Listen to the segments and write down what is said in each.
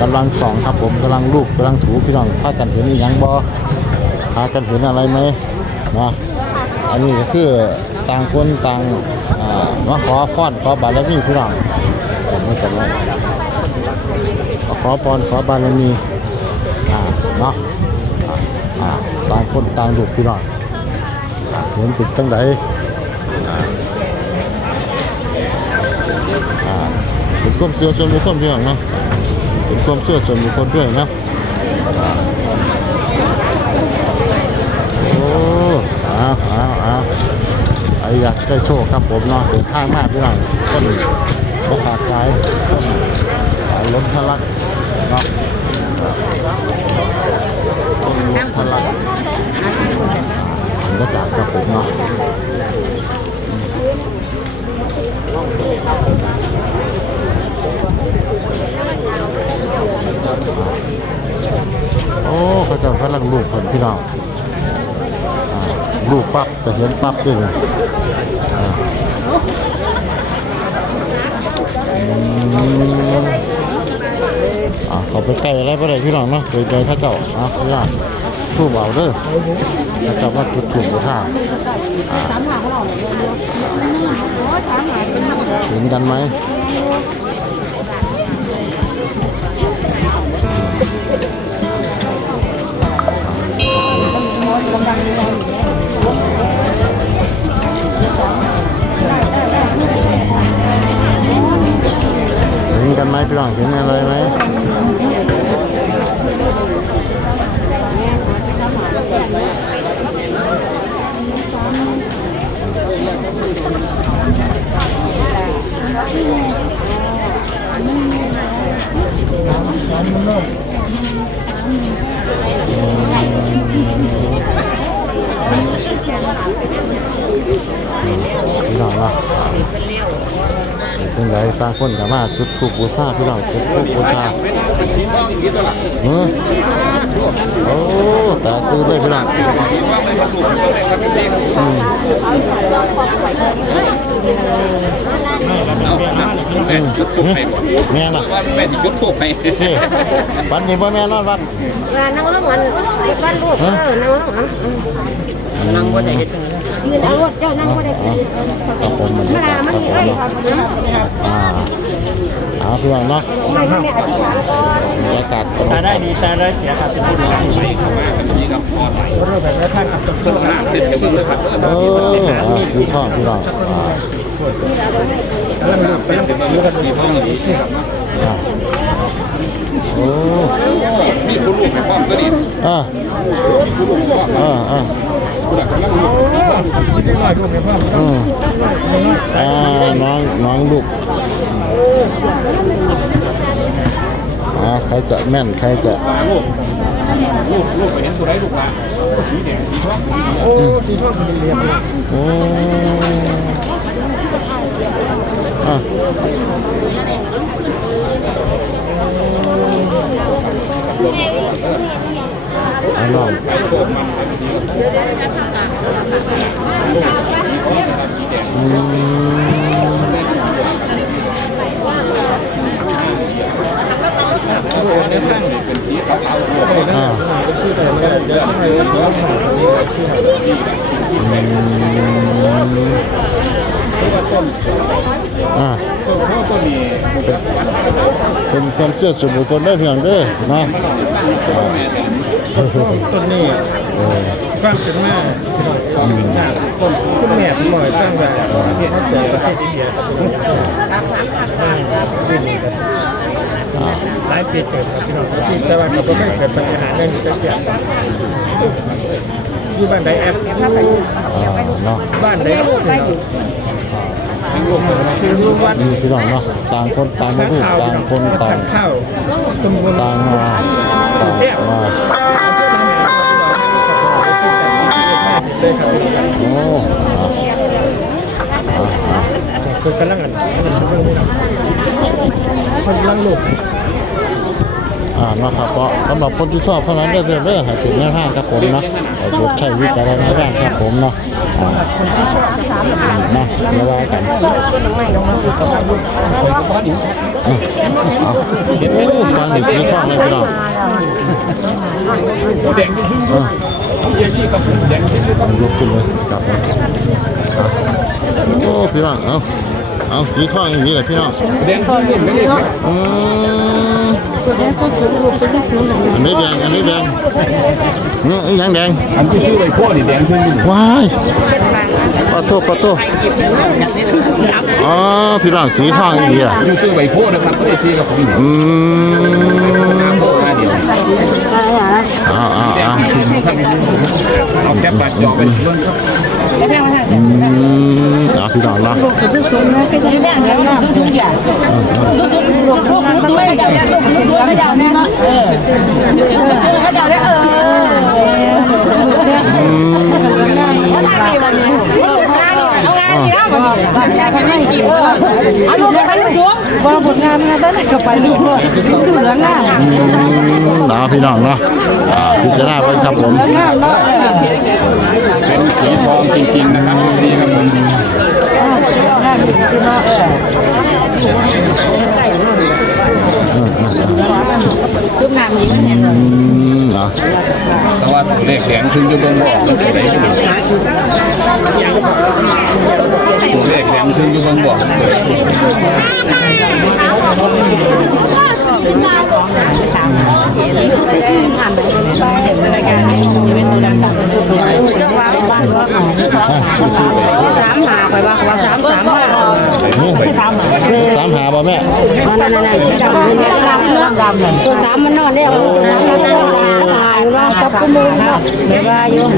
กำลังส่องครับผมกำลังลูกกำลังถูพี่น้องพากันเห็นอีหยังบ่พากันเห็นอะไรไหมนะอันนี้ก็คือต่างคนต่างมาขอพรขอบารมีพี่น้องผมไม่จำเลยขอพรขอบารมีเนาะต่างคนต่างลูกพี่น้องเห็นเป็นจังไดอ่าอ่าเป็นความเชื่อส่วนบุคคลพี่น้องเนาะ เป็นความเชื่อส่วนบุคคลด้วยนะโอ้อาวอ้าวอ้าไอ้อยากได้โชคครับผมเนาะเดินทางมากพี่น้องต้นโชคขาดใจต้นล้นทะลักเนาะต้นล้นทะลักบรรยากครับผมเนาะ โอ้เขาเจะกำลังลูกคนพี่น้องลูกปั๊บจะเห็นปั๊บด้วยเลยอ่าเขาไปใกล้อะไรไปเลยพี่น้องเนาะเกรงใจพระเจ้าอะพี่น้องสู้เบาเด้อพระเจ้าว่าจุดถูกท่าอ่าเห็นกันไหม เห็นกันไหมพี่น้องเห็นอะไรไหมพี่น้องเนาะ เป็นไรต่างคนกับมาจุดถูกบูชาพี่น้องจุดถูกบูชาเออโอ้แต่ตื่นเลยพี่น้องอืมแม่ห้แม่น่ะแม่ยุดทุกให้นี่วันนี้พ่อแม่นอนวันเวลานั่งลงมันบ้านลูกเออนั่งลงมันนั่งบ่ได้เฮ็ด ยืนเอารถเจ้านั่งบ่ได้ครับผมมันเวลามันเอ้ยครับนะอ่าเอาพี่น้องเนาะไม่ให้แม่อธิษฐานก่อนบรรยากาศตาได้ดีตาได้เสียครับเป็นผู้ดูไม่เข้ามากันนี้ครับออนไลน์รถแบบนี้ท่านครับต้องเพิ่มหน้าเสร็จก็เพิ่งเลยครับเอออ่าคือช่องพี่น้องอ่าแล้วมันเป็นเป็นเรื่องที่ห้องนี้ใช่ครับ โอ้มีผู้ลูกให้พ่อก็ดีอ่ามีลูกอ่าอ่าผู้หลักกำลังลูกเล็กน้อยดูไหมพ่ออืมอ่าน้องน้องลูกอ่าใครจะแม่นใครจะ ลูกลูกลูกไปเห็นตัวไหนลูกตาสีแดงสีทองโอ้สีช่องเป็นเรียบเลยโอ้อะ อ้น้องใส่โคมมันครับดีครับอืม โอ้เนี่ยสร้างเป็นสีขาว อ่า ชื่อแต่ไม่ได้เดี๋ยวให้เดี๋ยวให้นี่ครับชื่อ อ่า ๆตัวพ่อก็มี เป็นความเชื่อส่วนบุคคลได้เพียงเด้อนะต้นนี้ฟังเป็นแม่เป็นหน้าต้นคุณแม่เป็นหน่อยตั้งแต่ประเทศเขาเจอประเทศอินเดียหลายปีเกิดครับพี่น้องที่แต่ว่าเขาไม่เกิดปัญหาเรื่องจะเกี่ยวอยู่บ้านใดแอปอ่าเนาะบ้านใดแม่ลูกไปอยู่ คือรู้วัดนี่พี่น้องเนาะต่างคนต่างมาพูดต่างคนต่างข้าวตำบลต่างมาต่างมาโอ้คือกำลังอันคนกำลังลุดอ่านะครับก็สำหรับคนที่ชอบเท่านั้นได้เพื่อนเด้อให้เป็นแนวทางครับผมเนาะโปรดใช้วิจารณญาณครับผมเนาะ อ่าเนาะเวลากันต้นไม้ลงมาเอาเอาฟังอีกสีทองเลยพี่น้องแดงที่ซื้อเยี่ยนี่กับแดงที่ซื้อกับยกขึ้นเลยครับเอาโอ้พี่น้องเอาเอาสีทองอย่างนี้แหละพี่น้องแดงที่นี่ไม่ได้อืม อันนี้แดง อันนี้แดงเนี่ยอันยังแดง อันที่ซื้อไปพวกนี่แดงขึ้นอยู่ว้ายปะโตปะโตอ๋อ พี่น้องสีทองอย่างนี้อะที่ซื้อไปพวกนะครับไม่ได้ซื้อกับผมอืมพวกหน้าเดียวเอาเอาเอาเอาแค่ปัดจอกไปเรื่องอืมเอาพี่น้องเนาะ ว่าผลงานนะตอนนี้ก็ไปลูกด้วยลูกเหลืองหน้าอืมเอาพี่น้องเนาะอ่าพิจารณาไปครับผมเป็นสีทองจริงๆนะครับนี่ครับผม ลูกหน้ามีอืมเอาแต่ว่าเลขแดงขึ้นอยู่ตรงบอกมันจะได้ตัวเลขแดงขึ้นอยู่ตรงบอกสามหาไปว่าว่าสามสาม หาบ่แม่นั่นนั่นนั่นดำดำตัวสามมันนอนได้เอาตัวสามมันนอนหา ยว่ากับกุมารเดี๋ยวว่าโยม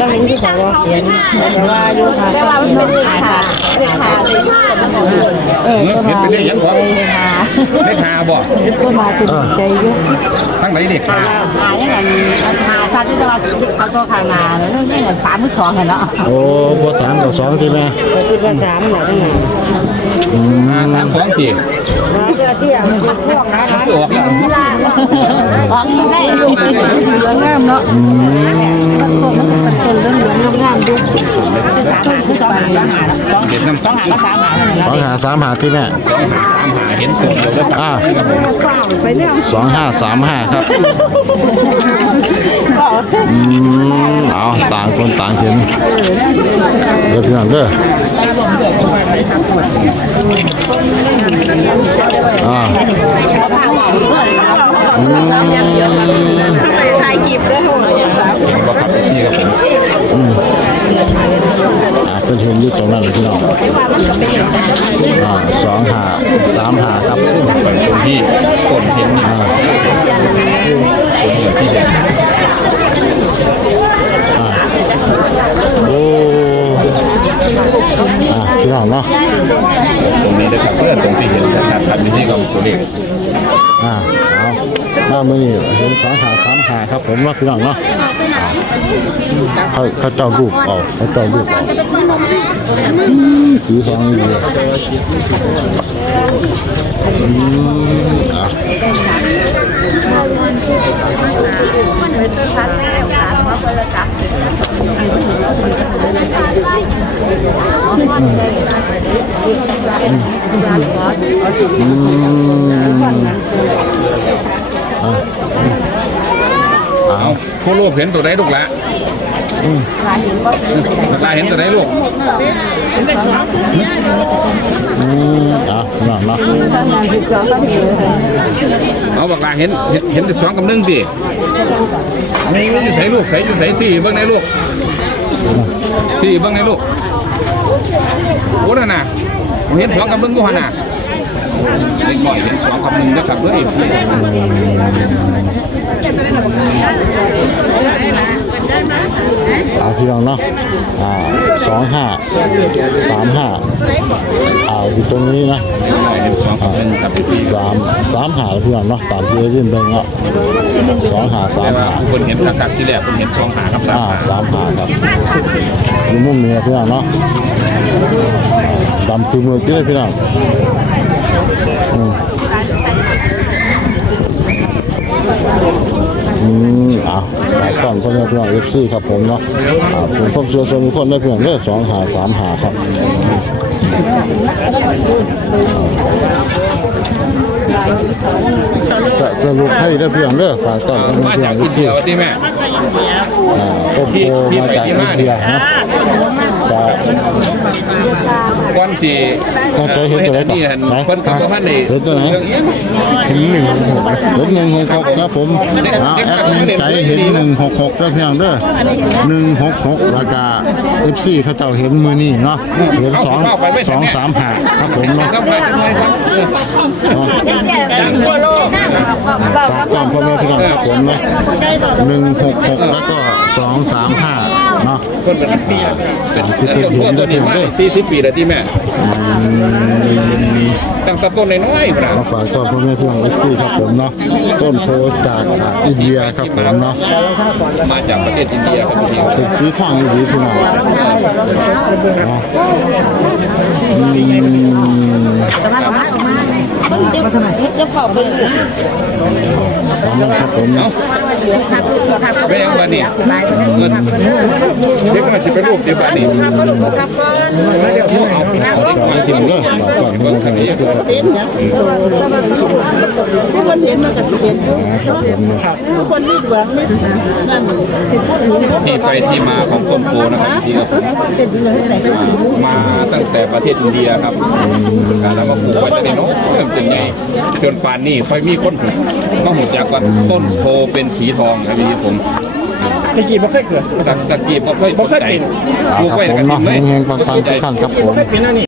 ก็เห็นที่บอกว่าเห็นเดี๋ยวว่าโยมค่ะแต่ว่ามันเป็นเลขาเลขาเออเห็นเป็นเลขยังพอเลขหาบ่ก็มาถึงใจโยมทั้งไหนเลขหาหาอย่างนั้นหาชาติที่จะว่าเขาตัวขางหน้าแล้วนี่เงินสามสองเห็นแล้วโอ้บ่สามกับสองทีแม่คิดว่าสามหน่อยตั้งไหนสามสองที่ อะพวกนะออกแล้วของได้ลูกเหลืองงามเนาะมันต้นมันต้นเหลืองเหลืองงามดูสามหาคือสองหาสามหาสองเห็นน้ำสองหาก็สามหาสองหาสามหาที่แม่สามหาเห็นตัวเดียวแล้วอ่าครับผมสองห้าสามห้าครับอืมเอาต่างคนต่างเห็นเด้อพี่น้องเด้ออ่า ถ่ายคลิปด้วย บ่ขับนี่ครับผม อ่าเป็นเห็นอยู่ตรงนั้นเลยพี่น้องอ่าสองหาสามหาครับ ไปตรงที่คนเห็นนี่ อ่าโอ้อ่าพี่น้องเนาะ ตรงนี้นะครับเพื่อนตรงที่เห็นชัดๆครับนี่กับตัวเลข อ่าเอา มามือนี่เห็นสองหาสามหาครับผมว่าพี่น้องเนาะเขาเขาเจ้ารูปเอาเขาเจ้ารูปเอาอืมสีทองอยู่อืมอะอืม เอาผู้ลูกเห็นตัวไหนลูกละลาเห็นตัวไหนลูกอืมอะน้องเนาะเอาบอกลาเห็นเห็นเห็นแต่สองกับหนึ่งสิอยู่ใส่ลูกใส่อยู่ใส่สี่เบื้องในลูกสี่เบื้องในลูกโอ้นั่นน่ะเห็นสองกับหนึ่งกูหันน่ะ เด็กหน่อยเห็นสองกับหนึ่งนะครับเฮ้ยเอาพี่น้องเนาะอ่าสองห้าสามห้าอ่าอยู่ตรงนี้นะสองกับหนึ่งครับสามสามหาพี่น้องเนาะตามที่ยื่นเบิ่งเนาะสองหาสามว่าหาคนเห็นคักที่แรกคนเห็นสองหาครับสามอ่าหาสามหาครับอยู่มุมนี้นะพี่น้องเนาะดำคือมือที่เลยพี่น้อง อืมอืมอะฝากก่อนคนนี้พี่น้องเอฟซีครับผมเนาะอ่าผมพบเชื้อส่วนบุคคลได้เพียงแค่สองหาสามหาครับจะสรุปให้ได้เพียงเด้อฝากต้อนรับมาเพียจากงอินเดียที่แม่อ่าโอ้โหมาจากอินเดียนะแต่ ก้อนสีก็ใจเห็นตัวไหนก่อนนี่หันไหนคนกับพันนี่เห็นตัวไหนเรื่องเอี้ยงเห็นหนึ่งหกหกเห็นหนึ่งหกหกครับผมเอาแอดมินใจเห็นหนึ่งหกหกได้เพียงเด้อหนึ่งหกหกราคาเอฟซีเขาเจ้าเห็นมือนี่เนาะเห็นสองสองสามห้าครับผมเนาะต้องไปทำไมครับเออเนาะฝากก่อนพ่อแม่พี่น้องครับผมนะหนึ่งหกหกแล้วก็สองสามห้าเนาะ คนเป็นปีเป็นต้นต้นตัวนี้มาสี่สิบปีแล้วที่แม่ ตั้งแต่ต้นน้อยๆครับมาฝากต้อนพ่อแม่พี่น้องเอฟซีครับผมเนาะต้นโพจากอินเดียครับผมเนาะมาจากประเทศอินเดียครับพี่เป็นสีข้างอีดีพี่น้องเนาะอืมจะเฝ้าไปครับผมเอ้าไม่ยังบ้านนี่เงินเด็กมันจะเป็นรูปที่บ้านนี่ครับก็ลูกครับก่อนเอาครับก็ฝากพี่น้องเด้อฝากก่อนพ่อแม่พี่น้องเอฟซีครับผมที่คนเห็นมันก็สิเห็นครับผมนาะทุกคนนี่ดวงไม่นั่นสิพูดถึงที่ไปที่มาของต้นโพนะครับที่ครับเสร็จเลยไหนก็มาตั้งแต่ประเทศอินเดียครับการแล้วมาปลูกไว้ตั้น้อยเริ่มเป็นใหญ่จนป่านนี้ค่อยมีคนมาหูจากว่าต้นโพเป็นสีทองครับพี่ผมตะกี้บ่เคยเกิดตะตะกี้บ่ค่อยบ่ค่อยใจปลูกครับไว้ผแล้วมก็เนาะทิ้งไว้เฮงๆปังๆทุกท่านครับผม บ่เคยเป็นอันนี้